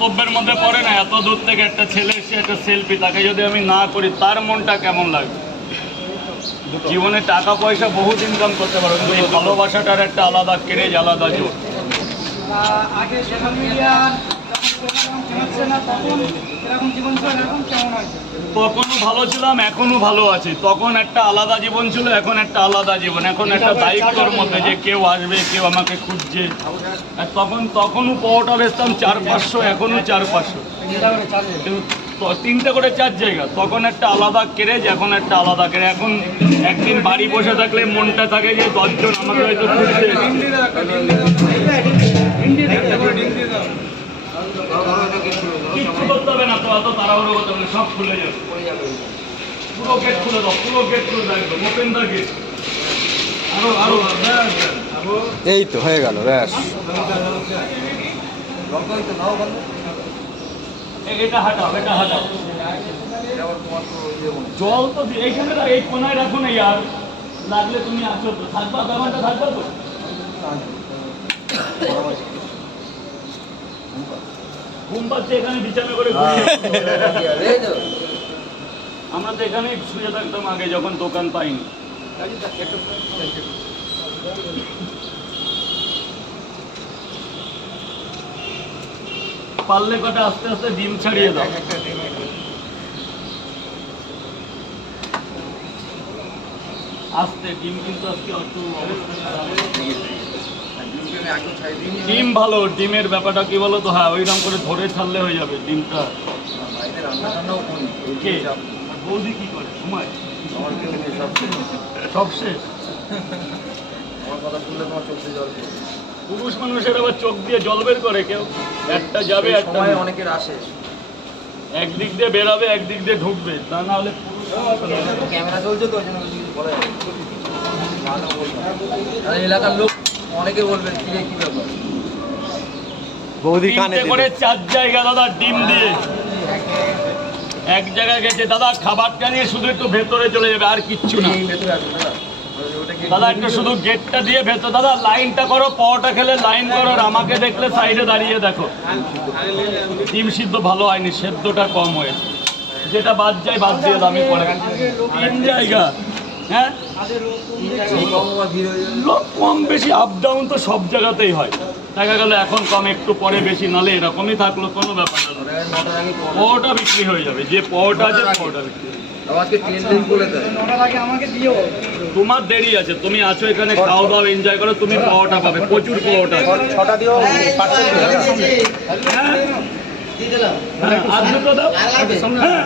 কর্তব্যের মধ্যে পড়ে না, এত দূর থেকে একটা ছেলে এসে একটা সেলফি, তাকে যদি আমি না করি তার মনটা কেমন লাগবে? জীবনে টাকা পয়সা বহুত ইনকাম করতে পারো, কিন্তু এই ভালোবাসাটার একটা আলাদা ক্রেজ, আলাদা জোর। আগে সোশ্যাল মিডিয়া তখনও ভালো ছিলাম, এখনো ভালো আছি। তখন একটা আলাদা জীবন ছিল, এখন একটা আলাদা জীবন। এখন একটা দায়িত্বর মধ্যে যে কেউ আসবে, কেউ আমাকে খুঁজছে। আর তখনও পাওয়াটা বেচতাম 400-500, এখনও 400-500, তিনটে করে 4 জায়গা। তখন একটা আলাদা ক্রেজ, এখন একটা আলাদা ক্রেজ। এখন একদিন বাড়ি বসে থাকলে মনটা থাকে যে 10 জন আমাকে হয়তো খুঁজতে এসেছে। কিচ্ছু করতে হবে না তো, এত তাড়াহুড়ো করতে হবে না, সব খুলে যাবে। পুরো গেট খুলে দাও, পুরো গেট খুলে দাও, একদম ওপেন দা গেট। আরো এই তো হয়ে গেল ব্যাস। এটা হাঁটাও, এটা হাঁটাও। জল তো এইখানে এই কোনায় রাখো না, আর লাগলে তুমি আছো তো, থাকবা ব্যাপারটা, থাকবা তো। ঘুম পাচ্ছে এখানে বিছানা করে আমরা তো এখানে শুয়ে থাকতাম আগে, যখন দোকান পাইনি। পারলে কটা আস্তে আস্তে ডিম ছাড়িয়ে দাও। আস্তে ডিম, কিন্তু আজকে ডিম ভালো। ডিমের ব্যাপারটা কি বলো তো, হ্যাঁ ওইরকম করে ধরে ছাড়লে হয়ে যাবে ডিমটা। বৌদি কি করে ঘুমায়? সব শেষ। পুরুষ মানুষের আবার চোখ দিয়ে জল বের করে কেউ। একটা যাবে, একটা অনেকের আসে, একদিক দিয়ে বেরাবে, একদিক দিয়ে ঢুকবে, তা না হলে ক্যামেরা চলছে তো, ওই জন্য বলা যায়। এলাকার লোক অনেকে বলবে কি ব্যাপার, বৌদি কানে করে 4 জায়গা দাদা ডিম দিয়ে। এক জায়গায় গেছে দাদা, খাবারটা নিয়ে শুধু একটু ভেতরে চলে যাবে, আর কিচ্ছু না দাদা। একটু শুধু গেটটা দিয়ে ভেতর, দাদা লাইনটা করো, পাওয়াটা খেলে লাইন করো। আর আমাকে দেখলে সাইডে দাঁড়িয়ে দেখো। ডিম সিদ্ধ ভালো হয়নি, সেদ্ধটা কম হয়েছে। যেটা বাদ যায় বাদ দিয়ে দামি পড়ে। 3 জায়গা, হ্যাঁ লোক কম বেশি আপ ডাউন তো সব জায়গাতেই হয়। দেখা গেল এখন কম, একটু পরে বেশি, নালে এরকমই থাকলো, কোনো ব্যাপার না। পাওয়াটা বিক্রি হয়ে যাবে, যে পাওয়াটা আছে পাওয়াটা বিক্রি হয়ে যাবে। তোমার দেরি আছে, তুমি আছো এখানে, খাও দাও, এনজয় করো, তুমি পাওয়াটা পাবে, প্রচুর পাওয়াটা। ছটা দিও, হ্যাঁ, আর দুটো দাও। হ্যাঁ